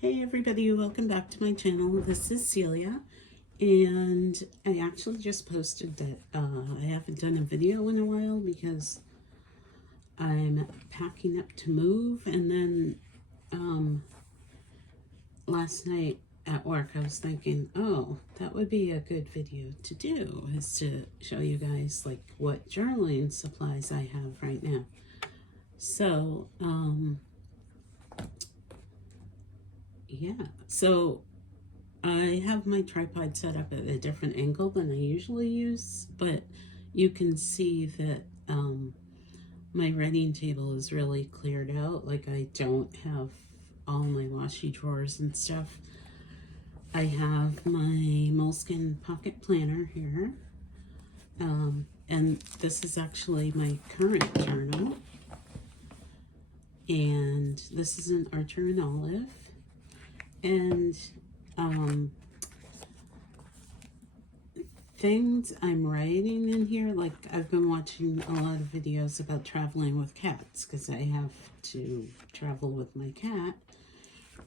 Hey everybody, welcome back to my channel. This is Celia, and I actually just posted that I haven't done a video in a while because I'm packing up to move, and then last night at work I was thinking, oh, that would be a good video to do, is to show you guys like what journaling supplies I have right now. So so I have my tripod set up at a different angle than I usually use, but you can see that my writing table is really cleared out. Like, I don't have all my washi drawers and stuff. I have my moleskin pocket planner here, and this is actually my current journal, and this is an Archer and Olive, and things I'm writing in here, like I've been watching a lot of videos about traveling with cats because I have to travel with my cat,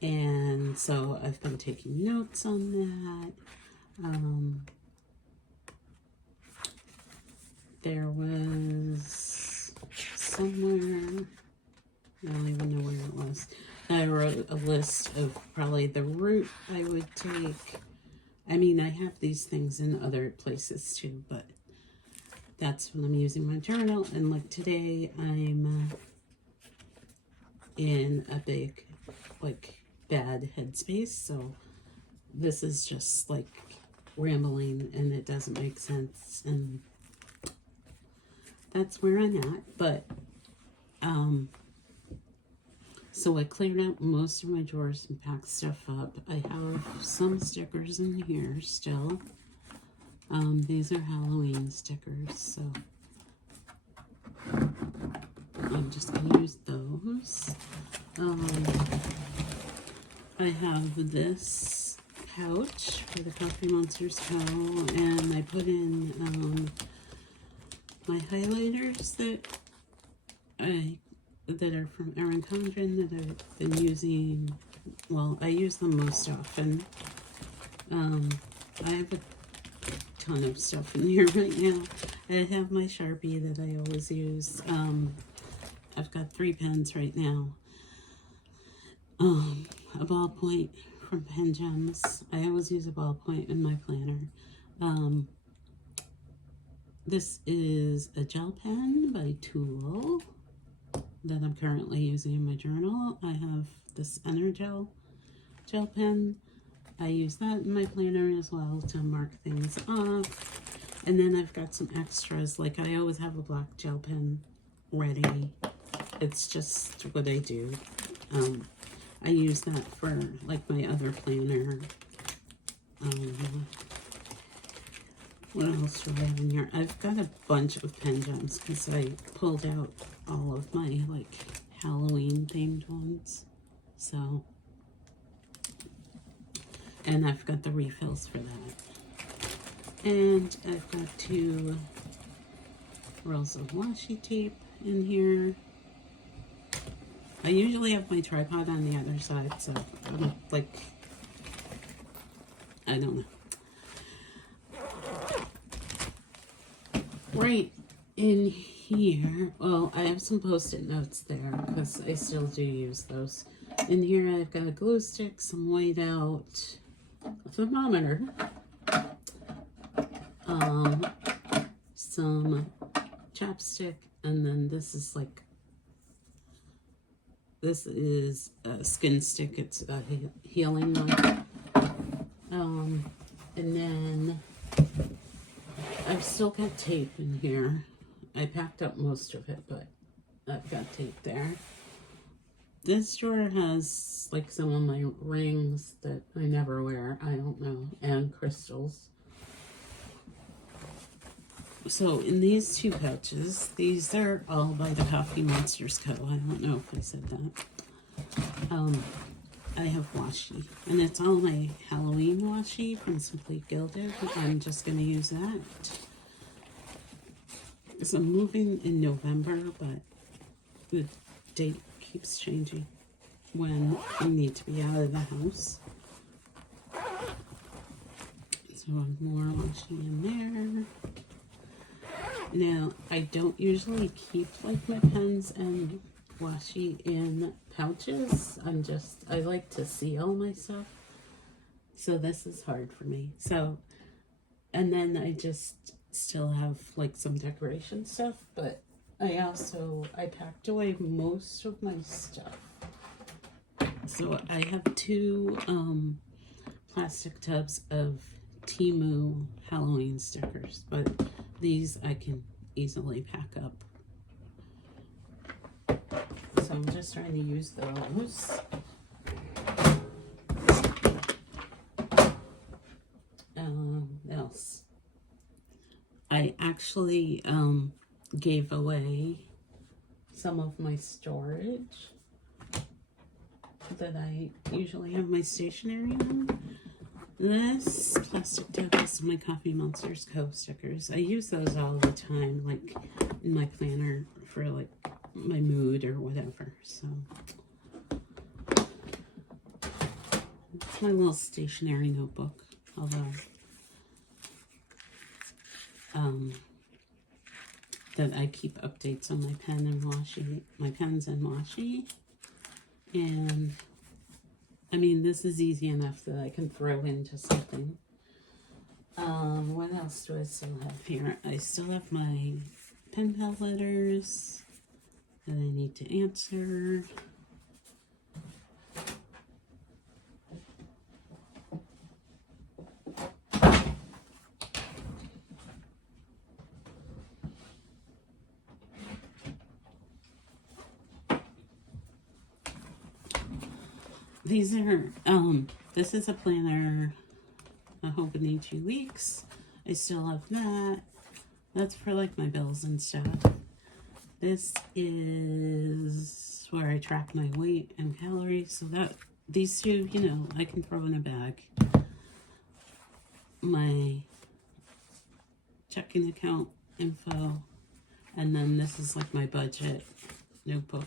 and so I've been taking notes on that. There was somewhere, I don't even know where it was, I wrote a list of probably the route I would take. I mean, I have these things in other places too, but that's when I'm using my journal. And like today, I'm in a big, like, bad headspace. So this is just like rambling and it doesn't make sense. And that's where I'm at. But, so I cleared out most of my drawers and packed stuff up. I have some stickers in here still. These are Halloween stickers, so I'm just going to use those. I have this pouch for the Coffee Monsters Co. And I put in my highlighters that are from Aaah that I've been using. Well, I use them most often. I have a ton of stuff in here right now. I have my Sharpie that I always use. I've got 3 pens right now. A ballpoint from Pen Gems. I always use a ballpoint in my planner. This is a gel pen by Tool that I'm currently using in my journal. I have this Energel gel pen. I use that in my planner as well to mark things off. And then I've got some extras, like I always have a black gel pen ready. It's just what I do. I use that for like my other planner. What else do I have in here? I've got a bunch of Pen Gems because I pulled out all of my like Halloween themed ones. So, and I've got the refills for that. And I've got 2 rolls of washi tape in here. I usually have my tripod on the other side, so I'm like, I don't know. Right in here, well, I have some post-it notes there because I still do use those. In here, I've got a glue stick, some whiteout, a thermometer, some chapstick, and then this is a skin stick. It's a healing one. And then I've still got tape in here. I packed up most of it, but I've got tape there. This drawer has like some of my rings that I never wear, I don't know, and crystals. So in these 2 pouches, these are all by the Coffee Monsters Co. I don't know if I said that. I have washi, and it's all my Halloween washi from Simply Gilded. I'm just going to use that. So I'm moving in November, but the date keeps changing. when I need to be out of the house. So more washi in there. Now, I don't usually keep like my pens and washi in pouches. I like to seal my stuff. So this is hard for me. So, and then I just still have like some decoration stuff, but I packed away most of my stuff. So I have two plastic tubs of Temu Halloween stickers, but these I can easily pack up. So I'm just trying to use those. Else? I actually gave away some of my storage that I usually have my stationery on. This plastic tub is my Coffee Monsters Co. stickers. I use those all the time, like in my planner for like my mood or whatever. So it's my little stationery notebook, although that I keep updates on my pen and washi, my pens and washi. And I mean, this is easy enough that I can throw into something. What else do I still have here? I still have my pen pal letters that I need to answer. These are, this is a planner, I hope in 2 weeks. I still have that. That's for like my bills and stuff. This is where I track my weight and calories. So that, these two, you know, I can throw in a bag. My checking account info. And then this is like my budget notebook.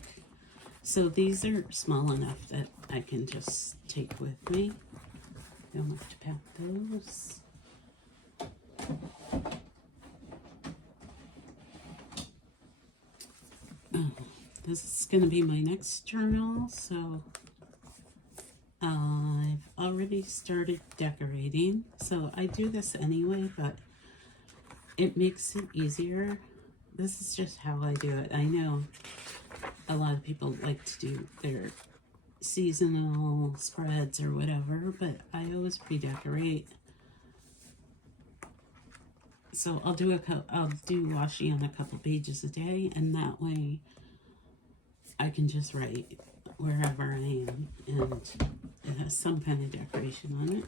So these are small enough that I can just take with me. Don't have to pack those. Oh, this is going to be my next journal. So I've already started decorating. So I do this anyway, but it makes it easier. This is just how I do it. I know a lot of people like to do their seasonal spreads or whatever, but I always pre-decorate. So I'll do washi on a couple pages a day, and that way I can just write wherever I am, and it has some kind of decoration on it.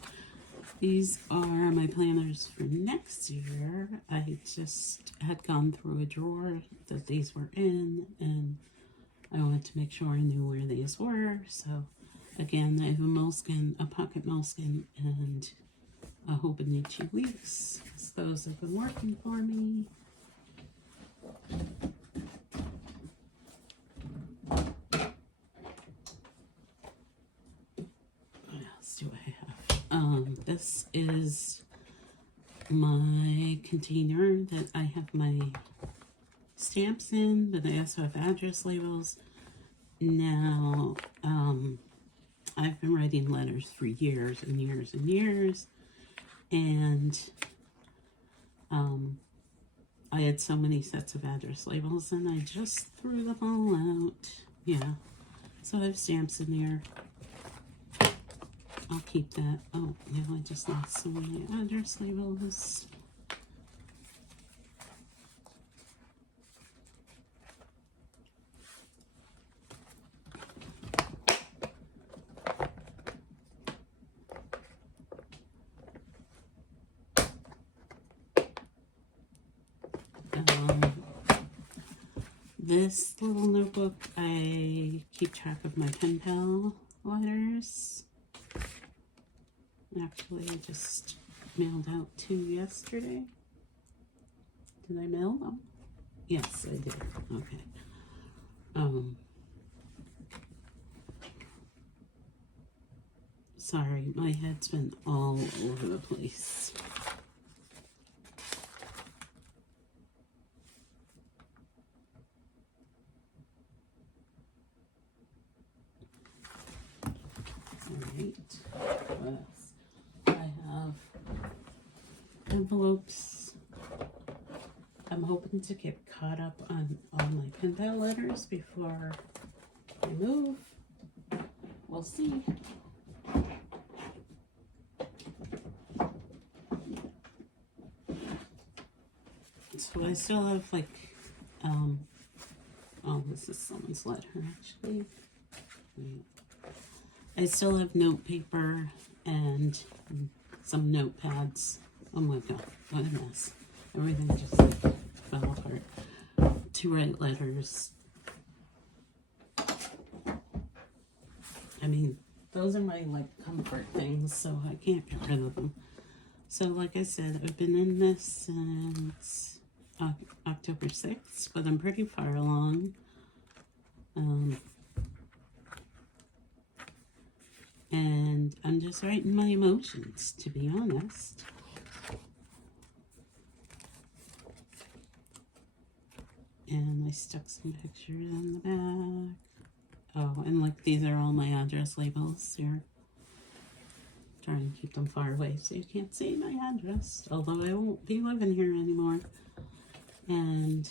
These are my planners for next year. I just had gone through a drawer that these were in, and I wanted to make sure I knew where these were. So again, I have a moleskin, a pocket moleskin, and a hope in 2 weeks. So those have been working for me. What else do I have? This is my container that I have my stamps in, but I also have address labels. Now, I've been writing letters for years and years and years, and I had so many sets of address labels, and I just threw them all out. Yeah, so I have stamps in there. I'll keep that. Oh, now I just lost so many address labels. This little notebook, I keep track of my pen pal letters. Actually, I just mailed out 2 yesterday. Did I mail them? Yes, I did. Okay. Sorry, my head's been all over the place. Alright, what else? I have envelopes. I'm hoping to get caught up on all my pen pal letters before I move. We'll see. So I still have like, oh, this is someone's letter actually. I still have note paper and some notepads. Oh my god, what a mess. Everything just like fell apart. To write letters. I mean, those are my like comfort things, so I can't get rid of them. So like I said, I've been in this since October 6th, but I'm pretty far along. And I'm just writing my emotions, to be honest. And I stuck some pictures in the back. Oh, and like these are all my address labels here. Trying to keep them far away so you can't see my address, although I won't be living here anymore. And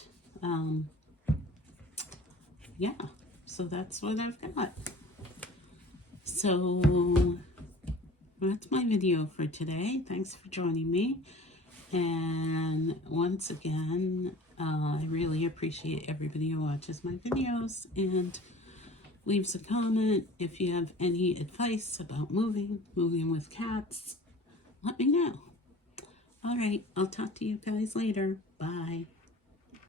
yeah, so that's what I've got. So that's my video for today. Thanks for joining me. And once again, I really appreciate everybody who watches my videos and leaves a comment. If you have any advice about moving with cats, let me know. All right, I'll talk to you guys later. Bye.